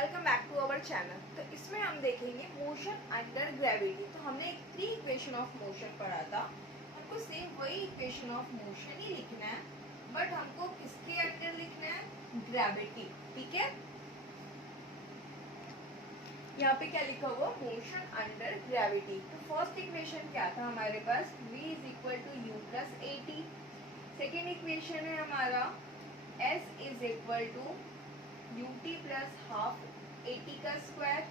Welcome back to our channel. तो इसमें हम देखेंगे मोशन अंडर ग्रेविटी। तो हमने एक 3 इक्वेशन ऑफ मोशन पढ़ा था। हमको सेम वही इक्वेशन ऑफ मोशन ही लिखना है, बट हमको किसके अंडर लिखना है? ग्रेविटी। ठीक है, यहाँ पे क्या लिखा हुआ? Motion under gravity. तो फर्स्ट इक्वेशन क्या था हमारे पास? v is equal to u plus a t. Second equation है हमारा s is equal to ut plus half a t का स्क्वायर।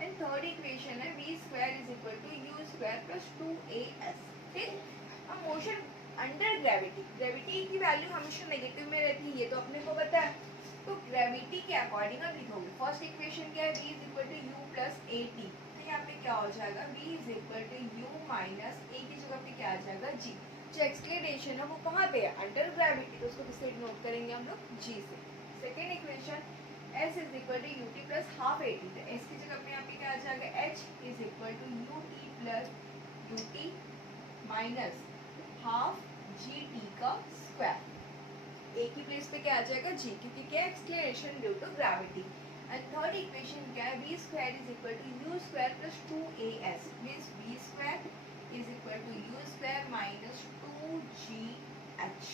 एंड थर्ड इक्वेशन है v square is equal to u square plus 2as। ठीक, अब motion under gravity, gravity की value हमेशा negative में रहती है, ये तो अपने को पता है। तो ग्रेविटी के अकॉर्डिंग अब लिखोगे, फर्स्ट इक्वेशन क्या है? v is equal to u plus a t. तो यहाँ पे क्या हो जाएगा? v is equal to u minus a की जगह पे क्या आ जाएगा? g। जो एक्सक्लेमेशन है वो कहाँ पे है? Under gravity. तो उसको किससे डिनोट करेंगे हम लोग? g से। Second equation s is equal to ut plus half a t. तो s की जगह पे यहाँ पे क्या आ जाएगा? h is equal to ut plus ut minus half gt का स्क्वायर। ए की प्लेस पे क्या आ जाएगा? g, क्योंकि क्या? Exclamation due to gravity. And third equation क्या है? v square is equal to u square plus 2as means v square is equal to u square minus 2gh।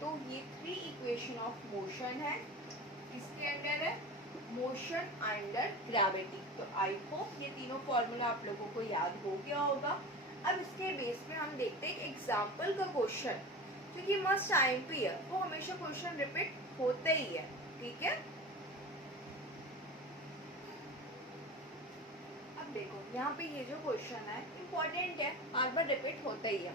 तो ये 3 इक्वेशन ऑफ मोशन है। किसके अंडर है? Motion under gravity. तो I hope ये तीनों फॉर्मूला आप लोगों को याद हो गया होगा। अब इसके बेस में हम देखते हैं एक एग्जाम्पल का क्वेश्चन, क्योंकि मस्ट आईएमपी है, वो हमेशा क्वेश्चन रिपीट होता ही है। ठीक है, अब देखो यहाँ पे ये जो क्वेश्चन है इम्पोर्टेंट है, बार बार रिपीट होता ही है।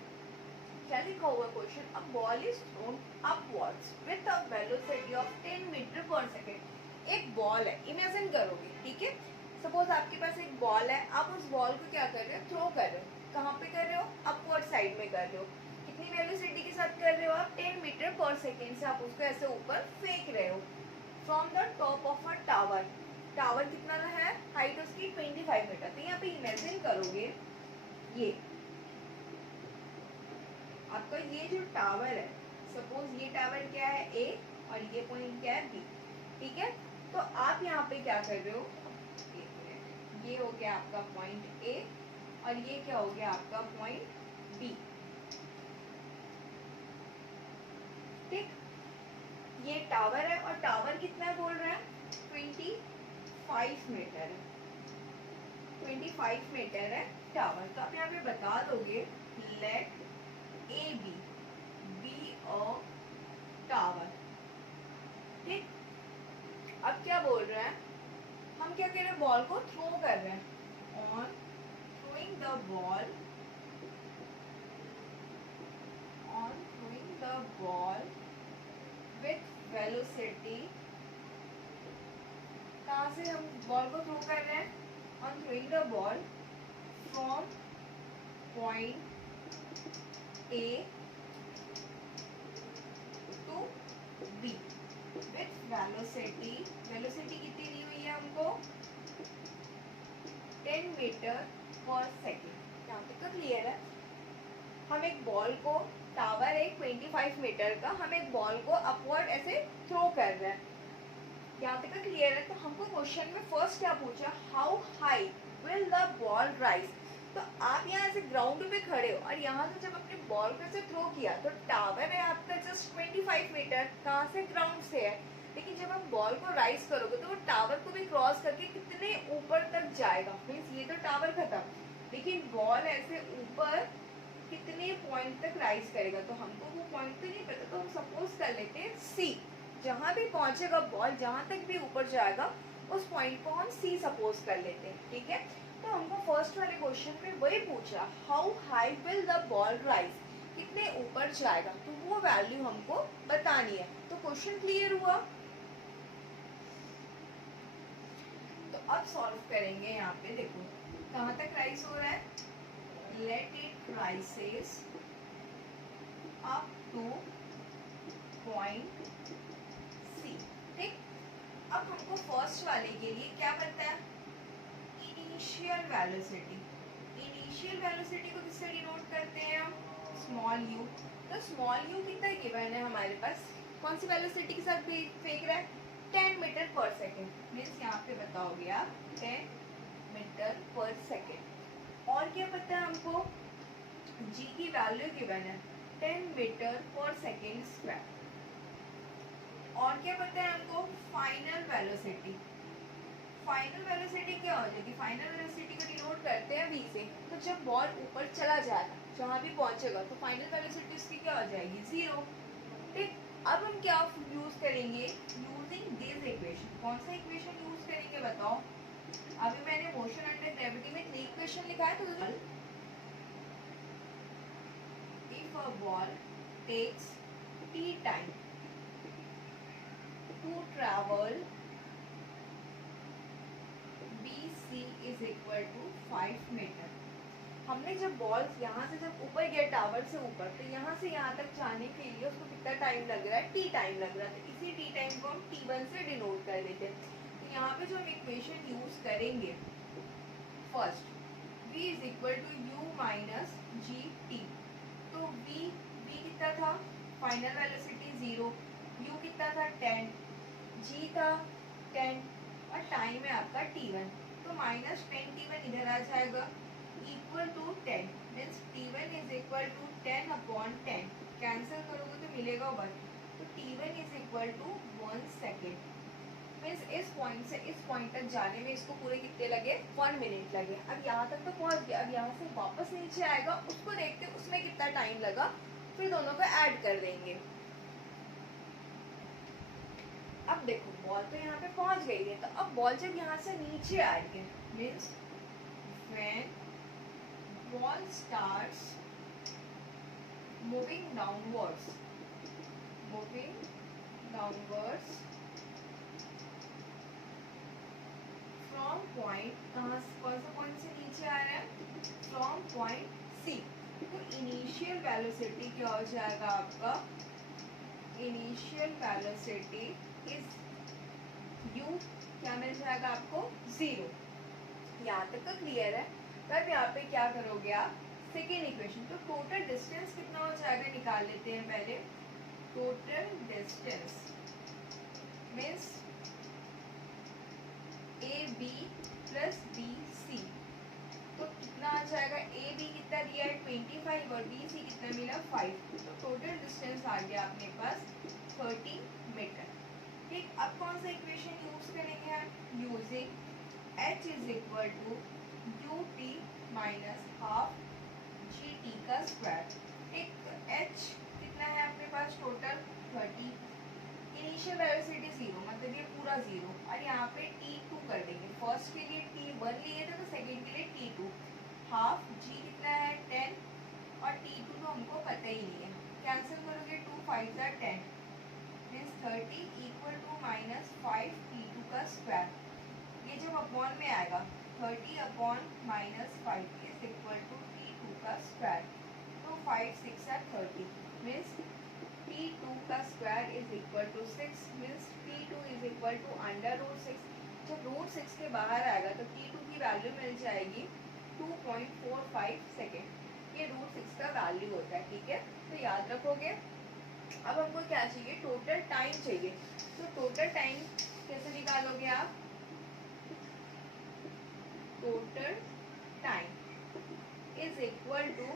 क्या लिखा हुआ question? A ball is thrown upwards with a velocity of 10 metre per second. एक बॉल है, इमेजिन करोगे। ठीक है, सपोज आपके पास एक बॉल है, आप उस बॉल को क्या कर रहे हो? थ्रो कर रहे हो। कहाँ पे कर रहे हो? अपवर्ड साइड में कर रहे हो। कितनी वेलोसिटी के साथ कर रहे हो आप? 10 मीटर पर सेकेंड से आप उसको ऐसे ऊपर फेंक रहे हो from the top of a tower. Tower कितना है? हाइट उसकी 25 मीटर। तो यहाँ पे इमेजिन करोगे, ये आपका ये जो टावर है, सपोज ये टावर क्या है? A और ये पॉइंट क्या है? B। ठीक है, तो आप यहाँ पे क्या कर रहे हो? ये हो गया आपका पॉइंट A और ये क्या हो गया आपका पॉइंट B। ठीक, ये टावर है और टावर कितना बोल रहा है? 25 मीटर है। 25 मीटर है टावर। तो आप यहाँ पे बता दोगे late AB be a tower। ठीक, अब क्या बोल रहे हैं? हम क्या कर रहे हैं? बॉल को थ्रो कर रहे हैं। On throwing the ball, on throwing the ball with velocity. कहाँ से हम बॉल को थ्रो कर रहे हैं? On throwing the ball from point A to B with velocity। Velocity कितनी दी हुई है हमको? 10 मीटर पर सेकेंड। यहाँ तक तो क्लियर है। हम एक बॉल को, टावर है 25 मीटर का, हम एक बॉल को अपवर्ड ऐसे थ्रो कर रहे हैं। यहाँ तक क्लियर है। तो हमको क्वेश्चन में फर्स्ट क्या पूछा? How high will the ball rise. तो आप यहाँ से ग्राउंड पे खड़े हो और यहाँ से जब अपने बॉल को ऐसे थ्रो किया, तो टावर है आपका जस्ट 25 मीटर, कहाँ से? ग्राउंड से है। लेकिन जब आप बॉल को राइज करोगे तो वो टावर को भी क्रॉस करके कितने ऊपर तक जाएगा? मीन्स ये तो टावर खत्म, लेकिन बॉल ऐसे ऊपर कितने पॉइंट तक राइज करेगा? तो हमको वो पॉइंट तो नहीं पता, तो हम सपोज कर लेते हैं C। जहाँ भी पहुंचेगा बॉल, जहाँ तक भी ऊपर जाएगा, उस पॉइंट को हम C सपोज कर लेते हैं। ठीक है, तो हमको फर्स्ट वाले क्वेश्चन में वही पूछा, how high will the ball rise, कितने ऊपर जाएगा, तो वो वैल्यू हमको बतानी है। तो क्वेश्चन क्लियर हुआ। तो अब सॉल्व करेंगे। यहाँ पे देखो कहाँ तक राइज हो रहा है? Let it राइसेस up two point C। ठीक, अब हमको फर्स्ट वाले के लिए क्या पता है? Initial velocity. इनिशियल वेलोसिटी को किससे डिनोट करते हैं हम? Small u। तो स्मॉल u कितना गिवन है हमारे पास? कौन सी वेलोसिटी के साथ फेंक रहा है? 10 मीटर पर सेकेंड, मीन्स यहाँ पे बताओगे आप 10 मीटर पर सेकेंड। और क्या पता है हमको, जी की वैल्यू गिवन है 10 मीटर पर सेकेंड स्क्वायर। और क्या पता है हमको, फाइनल वेलोसिटी। फाइनल वेलोसिटी क्या हो जाएगी, फाइनल वेलोसिटी को डिनोट करते हैं v से। तो जब बॉल ऊपर चला जाएगा, जहाँ भी पहुंचेगा, तो फाइनल वेलोसिटी उसकी क्या हो जाएगी, 0। ठीक, अब हम क्या यूज करेंगे, यूजिंग दिस इक्वेशन। कौन सा इक्वेशन यूज करेंगे बताओ। अभी मैंने मोशन अंडर ग्रेविटी में 3 इक्वेशन लिखा है, तो if a ball takes t time to travel BC is equal to 5 metre. हमने जब बॉल यहाँ से जब ऊपर गया टावर से ऊपर, तो यहाँ से यहाँ तक जाने के लिए उसको कितना टाइम लग रहा है, t टाइम लग रहा है। तो इसी t टाइम को हम t1 से डिनोट कर देते हैं। तो यहाँ पे जो हम इक्वेशन यूज करेंगे, first v is equal to u minus g t. तो v कितना था, फाइनल वेलोसिटी 0, u कितना था 10, g था 10 और टाइम है आपका t1। तो माइनस 10 t1 इधर आ जाएगा, equal to 10, means t1 is equal to 10 upon 10। Cancel करोगे तो मिलेगा 1। तो t1 is equal to 1 second. Means इस पॉइंट से इस पॉइंट तक जाने में इसको पूरे कितने लगे, 1 मिनट लगे। अब यहाँ तक तो पहुँच गया, अब यहाँ से वापस नीचे आएगा, उसको देखते उसमें कितना टाइम लगा, फिर दोनों को ऐड कर देंगे। अब देखो बॉल तो यहाँ पे पहुंच गई है, तो अब बॉल जब यहाँ से नीचे आएगी, means when ball starts moving downwards from point, कहाँ कौन सा पॉइंट से नीचे आ रहा है, फ्रॉम पॉइंट सी। तो इनिशियल वेलोसिटी क्या हो जाएगा आपका, इनिशियल वेलोसिटी इज u, क्या मिल जाएगा आपको, 0। यहाँ तक तो क्लियर है। तब यहाँ पे क्या करोगे आप, सेकेंड इक्वेशन। तो टोटल डिस्टेंस कितना हो जाएगा, निकाल लेते हैं पहले। Total distance means AB plus BC। तो कितना आ जाएगा, AB कितना दिया है 25 और BC कितना मिला 5। तो टोटल डिस्टेंस आ गया अपने पास 30 मीटर। ठीक, अब कौन सा इक्वेशन यूज करेंगे हम, using h is equal to ut minus half gt का स्क्वायर। एक h कितना है अपने पास, टोटल 30, इनिशियल वेलोसिटी 0, मतलब ये पूरा 0, और यहाँ पे t2 कर देंगे। फर्स्ट के लिए t1 लिए थे, तो सेकेंड के लिए t2। हाफ g कितना है 10 और t2 तो हमको पता ही नहीं है, कैंसिल करोगे 2 5 10, means 30 equal to minus 5 t2 का स्क्वायर। ये जब अपॉन में आएगा, 30 upon minus 5 is equal to t2 का स्क्वायर। तो 5 6 30, मीन्स t2 का square is equal to 6, means t2 is equal to under root 6। जब रूट 6 के बाहर आएगा तो t2 की वैल्यू मिल जाएगी 2.45 सेकेंड। ये रूट 6 का वैल्यू होता है, ठीक है, तो याद रखोगे। अब हमको क्या चाहिए, टोटल टाइम चाहिए। तो टोटल टाइम कैसे निकालोगे आप, total time is equal to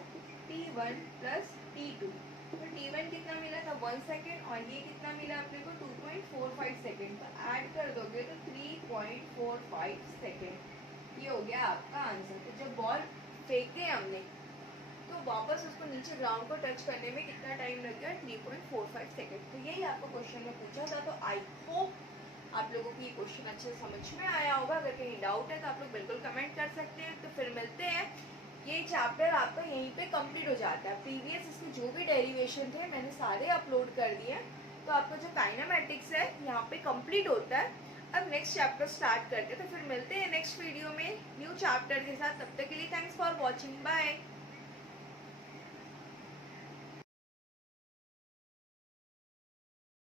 t1 plus t2। तो t1 कितना मिला था 1 सेकेंड, और ये कितना मिला अपने को 2.45 सेकेंड। तो ऐड कर दोगे तो 3.45 सेकेंड। ये हो गया आपका आंसर। तो जब बॉल फेंके हमने, तो वापस उसको नीचे ग्राउंड को टच करने में कितना टाइम लग गया, 3.45 सेकेंड। तो यही आपको क्वेश्चन में पूछा था। तो आई होप आप लोगों को ये क्वेश्चन अच्छे समझ में आया होगा। अगर कहीं डाउट है तो आप लोग बिल्कुल कमेंट कर सकते हैं। तो फिर मिलते हैं। ये चैप्टर आपका यहीं पे कंप्लीट हो जाता है। प्रीवियस इसके जो भी डेरिवेशन थे मैंने सारे अपलोड कर दिए। तो आपका जो काइनेमैटिक्स है यहाँ पे कंप्लीट होता है। अब नेक्स्ट चैप्टर स्टार्ट करते हैं। तो फिर मिलते हैं नेक्स्ट वीडियो में न्यू चैप्टर के साथ। तब तक के लिए थैंक्स फॉर वॉचिंग, बाय।